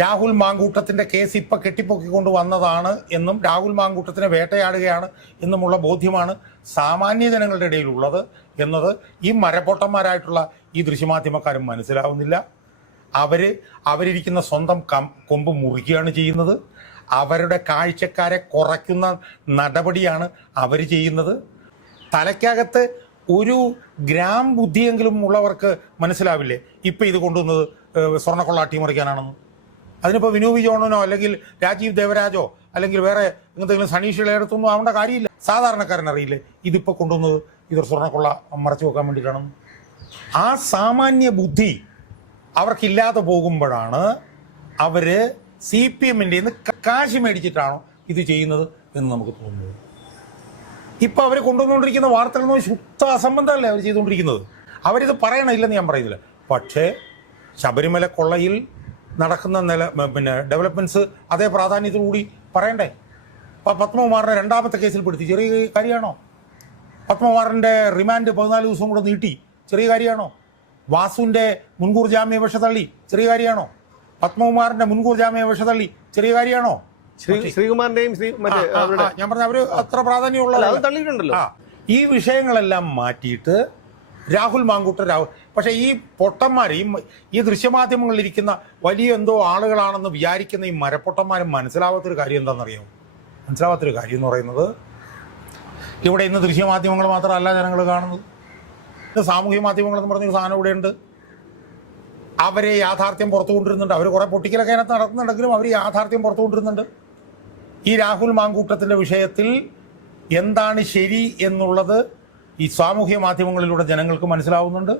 Rahul മാങ്കൂട്ടത്തിൻ്റെ case ഇപ്പം കെട്ടിപ്പൊക്കിക്കൊണ്ട് വന്നതാണ് എന്നും രാഹുൽ മാങ്കൂട്ടത്തിനെ വേട്ടയാടുകയാണ് എന്നുമുള്ള ബോധ്യമാണ് സാമാന്യ ജനങ്ങളുടെ ഇടയിലുള്ളത് എന്നത് ഈ മരപ്പൊട്ടന്മാരായിട്ടുള്ള ഈ ദൃശ്യമാധ്യമക്കാരും മനസ്സിലാവുന്നില്ല. അവരിരിക്കുന്ന സ്വന്തം കൊമ്പ് മുറിക്കുകയാണ് ചെയ്യുന്നത്. അവരുടെ കാഴ്ചക്കാരെ കുറയ്ക്കുന്ന നടപടിയാണ് അവർ ചെയ്യുന്നത്. തലയ്ക്കകത്ത് ഒരു ഗ്രാം ബുദ്ധിയെങ്കിലും ഉള്ളവർക്ക് മനസ്സിലാവില്ലേ ഇപ്പം ഇത് കൊണ്ടുവന്നത് സ്വർണ്ണക്കൊള്ള അട്ടിമറിക്കാനാണെന്ന്. അതിനിപ്പോൾ വിനോദ് ജോണനോ അല്ലെങ്കിൽ രാജീവ് ദേവരാജോ അല്ലെങ്കിൽ വേറെ എന്തെങ്കിലും സണീഷയുടെ അടുത്തൊന്നും ആവേണ്ട കാര്യമില്ല. സാധാരണക്കാരനറിയില്ലേ ഇതിപ്പോൾ കൊണ്ടുവന്നത് ഇതൊരു സ്വർണ്ണക്കൊള്ള മറച്ചു വെക്കാൻ വേണ്ടിയിട്ടാണെന്ന്. ആ സാമാന്യ ബുദ്ധി അവർക്കില്ലാതെ പോകുമ്പോഴാണ് അവർ CPM-ൻ്റെ കാശ് മേടിച്ചിട്ടാണോ ഇത് ചെയ്യുന്നത് എന്ന് നമുക്ക് തോന്നുന്നത്. ഇപ്പം അവർ കൊണ്ടുവന്നുകൊണ്ടിരിക്കുന്ന വാർത്തകളൊന്നും ശുദ്ധ അസംബന്ധമല്ലേ അവർ ചെയ്തുകൊണ്ടിരിക്കുന്നത്. അവരിത് പറയണില്ലെന്ന് ഞാൻ പറയുന്നില്ല. പക്ഷേ ശബരിമല കൊള്ളയിൽ നടക്കുന്ന ഡെവലപ്മെൻറ്റ്സ് അതേ പ്രാധാന്യത്തോടുകൂടി പറയണ്ടേ. പത്മകുമാറിനെ രണ്ടാമത്തെ കേസിൽ പെടുത്തി, ചെറിയ കാര്യമാണോ? പത്മകുമാറിൻ്റെ റിമാൻഡ് 14 ദിവസം കൂടെ നീട്ടി, ചെറിയ കാര്യമാണോ? വാസുവിൻ്റെ മുൻകൂർ ജാമ്യാപേക്ഷ തള്ളി, ചെറിയ കാര്യമാണോ? പത്മകുമാറിൻ്റെ മുൻകൂർ ജാമ്യാപേക്ഷ തള്ളി, ചെറിയ കാര്യമാണോ? ശ്രീകുമാറിന്റെയും ഞാൻ പറഞ്ഞ അവര് അത്ര പ്രാധാന്യമുള്ള ഈ വിഷയങ്ങളെല്ലാം മാറ്റിയിട്ട് രാഹുൽ മാങ്കൂട്ടർ പക്ഷേ ഈ പൊട്ടന്മാർ ഈ ദൃശ്യമാധ്യമങ്ങളിലിരിക്കുന്ന വലിയ എന്തോ ആളുകളാണെന്ന് വിചാരിക്കുന്ന ഈ മരപ്പൊട്ടന്മാരും മനസ്സിലാവാത്തൊരു കാര്യം എന്താണെന്നറിയാമോ? മനസ്സിലാവാത്തൊരു കാര്യം എന്ന് പറയുന്നത്, ഇവിടെ ഇന്ന് ദൃശ്യമാധ്യമങ്ങൾ മാത്രമല്ല ജനങ്ങൾ കാണുന്നത്. ഇന്ന് സാമൂഹ്യ മാധ്യമങ്ങളെന്ന് പറഞ്ഞൊരു സാധനം ഇവിടെയുണ്ട്. അവരെ യാഥാർത്ഥ്യം പുറത്തു കൊണ്ടിരുന്നുണ്ട്. അവർ കുറേ പൊട്ടിക്കലൊക്കെ അതിനകത്ത് നടത്തുന്നുണ്ടെങ്കിലും അവർ യാഥാർത്ഥ്യം പുറത്തു കൊണ്ടിരുന്നുണ്ട്. ഈ രാഹുൽ മാങ്കൂട്ടത്തിൻ്റെ വിഷയത്തിൽ എന്താണ് ശരി എന്നുള്ളത് ഈ സാമൂഹ്യ മാധ്യമങ്ങളിലൂടെ ജനങ്ങൾക്ക് മനസ്സിലാവുന്നുണ്ട്.